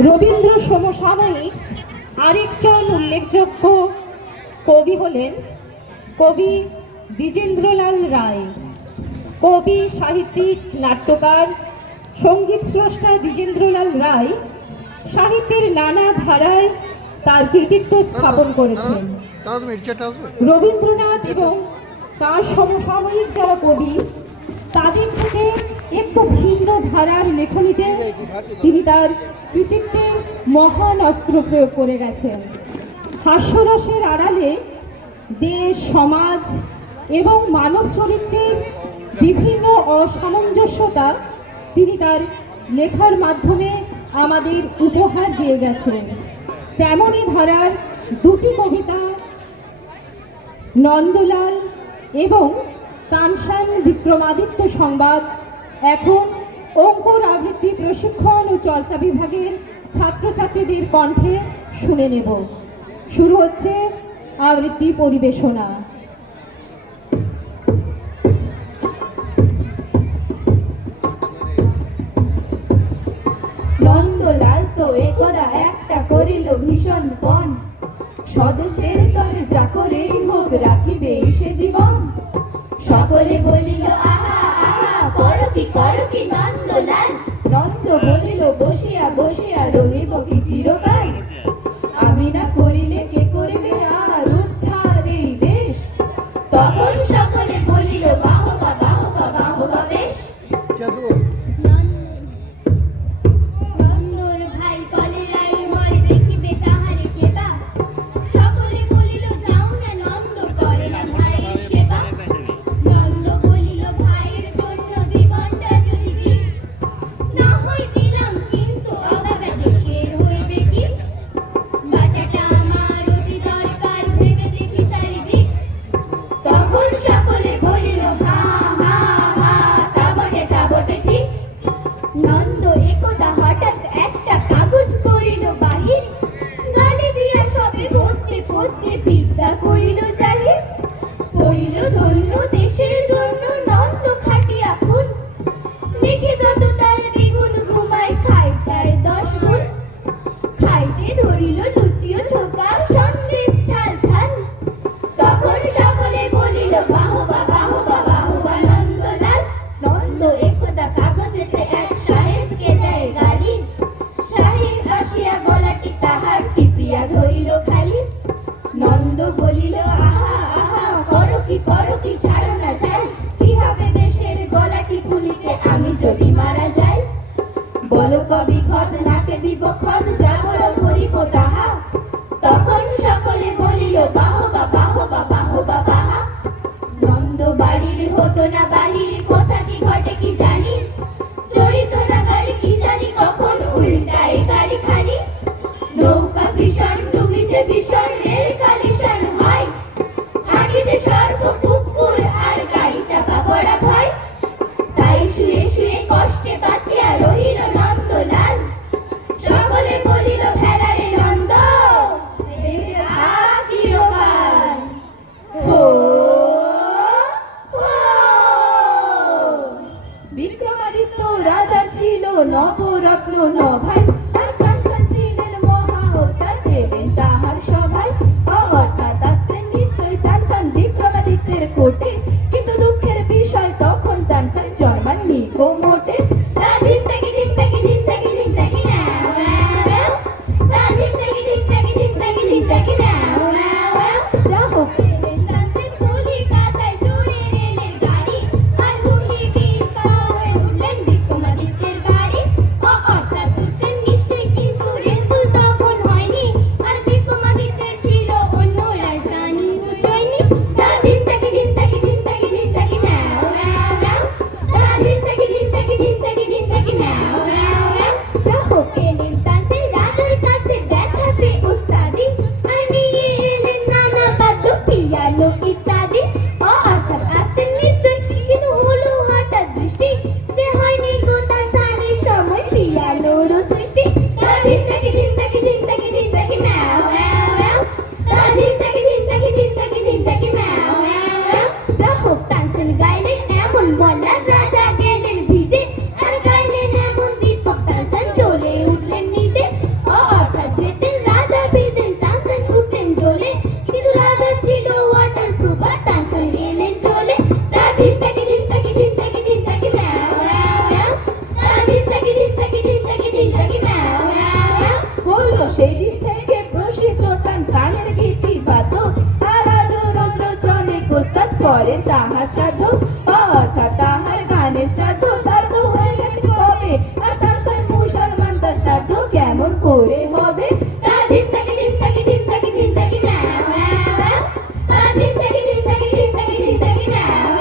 রবীন্দ্র সমসাময়িক আরেকজন উল্লেখযোগ্য কবি হলেন কবি দ্বিজেন্দ্রলাল রায়। কবি, সাহিত্যিক, নাট্যকার, সঙ্গীত স্রষ্টা দ্বিজেন্দ্রলাল রায় সাহিত্যের নানা ধারায় তার কৃতিত্ব স্থাপন করেছেন। রবীন্দ্রনাথ এবং তার সমসাময়িক যারা কবি তাদের থেকে একটু ভিন্ন ধারার লেখনীতে তিনি তার কৃতিত্বের মহান অস্ত্র প্রয়োগ করে গেছেন। হাস্যরসের আড়ালে দেশ, সমাজ এবং মানব চরিত্রের বিভিন্ন অসামঞ্জস্যতা তিনি তার লেখার মাধ্যমে আমাদের উপহার দিয়ে গেছেন। তেমনই ধারার দুটি কবিতা নন্দলাল এবং তানসান বিক্রমাদিত্য সংবাদ এখন অঙ্কুর আবৃত্তি প্রশিক্ষণ ও চর্চা বিভাগের ছাত্রছাত্রীদের কণ্ঠে শুনে নেব। শুরু হচ্ছে আবৃত্তি পরিবেশনা। নন্দলাল তো একদা একটা করিল ভীষণ পণ, স্বদেশের তরে যা করেই হোক রাখিবে সে জীবন। সকলে বলিল আহা আহা করো কি নন্দলাল। নন্দ বলিল বসিয়া বসিয়া রহিব কি চিরকাল। আমি না করিলে কে করিবে আর উদ্ধার এই দেশ। তখন সকলে বলিল বাহবা বাহবা বাহবা বেশ। নন্দ একদা হঠাৎ একটা কাগজ করিল বাহির, গালে দিয়া সবে পড়তে পড়তে বিদ্যা করিল জাহির। করিল ধন্য দেশের জন্য নন্দ খাটিয়া খুন, লিখে যত তার দ্বিগুণ ঘুমায় খায় তার 10 গুণ। খাইতে ধরিল লুচি ও ছোকা সন্দেশ থাল থাল। তখন সকলে বলিল বাহবা বাহবা বাহবা নন্দলাল। নন্দ একদা কাগজেতে এক সাহেবকে দেয় গালি, সাহেব আসিয়া গলাটি তাহার টিপিয়া ধরিল খালি। নন্দ বলিল আহা আহা করো কি ছাড়ো না যাই। কি হবে দেশের গলাটি ফুলিতে আমি যদি মারা যাই। বলো কবি খদ নাকে দিব খদ, যা বলো করিব তাহা। তখন সকলে বলিল বাহবা বাহবা বাহবা বাহা। নন্দ বাড়ির হতো না বাহির, কোথা কি ঘটে কি জানি। চড়িত না গাড়ি কি জানি কখন উল্টায় গাড়ি খানি। নৌকা ভীষণ ডুবিছে ভীষণ রেল কালিশন হয়। হাঁড়িতে সর্প কুকুর আর গাড়ি চাপা পড়া ভয়। তাই শুয়ে শুয়ে কষ্টে বাঁচিয়া রহিল নন্দলাল। সকলে বলিল ভেলারে নন্দ বেঁচে থাক চিরকাল। হো বিক্রমাদিত্য রাজা ছিল নবরত্ন নভাই। তার কাঞ্চন ছিলেন মহা ওস্তাদ, পেলেন তাহার সভায়। হঠাৎ আসতেন নিশ্চয় তানসান বিক্রমাদিত্যের কোটে, কিন্তু দুঃখের বিষয় তখন তানসান জন্মাননি গো মোটে। দিন থেকে দিন থেকে দিন থেকে দিন থেকে ম্যাও ম্যাও ম্যাও, দিন থেকে দিন থেকে দিন থেকে দিন থেকে ম্যাও ম্যাও ম্যাও। যা হোক পেলেন তানসেন কলিকাতায় চড়ে রেলের গাড়ি, আর হুহি বীজ পার হয়ে উঠলেন বিক্রমাদিত্যের বাড়ি। অর্থাৎ উঠতেন নিশ্চয় কিন্তু রেলপুল তখন হয়নি, আর বিক্রমাদিত্যের ছিল অন্য রাজধানী উজ্জয়িনী। দিন থেকে দিন থেকে দিন থেকে দিন থেকে ম্যাও ম্যাও ম্যাও, দিন থেকে দিন থেকে দিন থেকে দিন থেকে ম্যাও ম্যাও ম্যাও। যা হোক এলেন তানসেন রাজার কাছে দেখাতে ওস্তাদি, আর নিয়ে এলেন নানা বাদ্য পিয়ানো ইত্যাদি। অর্থাৎ আসতেন নিশ্চয় কিন্তু হলো হঠাৎ দৃষ্টি, যে হয়নি গো তানসানের সময় পিয়ানোর সৃষ্টি। দিন থেকে দিন থেকে দিন থেকে দিন থেকে ম্যাও ম্যাও ম্যাও, দিন থেকে দিন থেকে দিন থেকে দিন থেকে ম্যাও ম্যাও ম্যাও। যা হোক তানসেন গাইলেন এমন মল্লার রাজা গেলেন ভিজে, আর গাইলেন এমন দীপক তানসেন চলে উঠলেন দিন থাকি দিন থাকি দিন থাকি দিন থাকি ম্যাও ম্যাও ম্যাও। হলো সেই দিন থেকে প্রসিদ্ধ তানসানের গীতি বাদ্য আর আজও রোজ রোজ অনেক ওস্তাদ করেন তাহার শ্রাদ্ধ অর্থাৎ তাহার গানের শ্রাদ্ধ তার তো হয়ে গেছে কবে আর তানসান মুসলমান তার শ্রাদ্ধ কেমন করে হবে তা দিন থাকি দিন থাকি দিন থাকি দিন থাকি ম্যাও ম্যাও ম্যাও। তা দিন থাকি দিন থাকি দিন থাকি দিন থাকি ম্যাও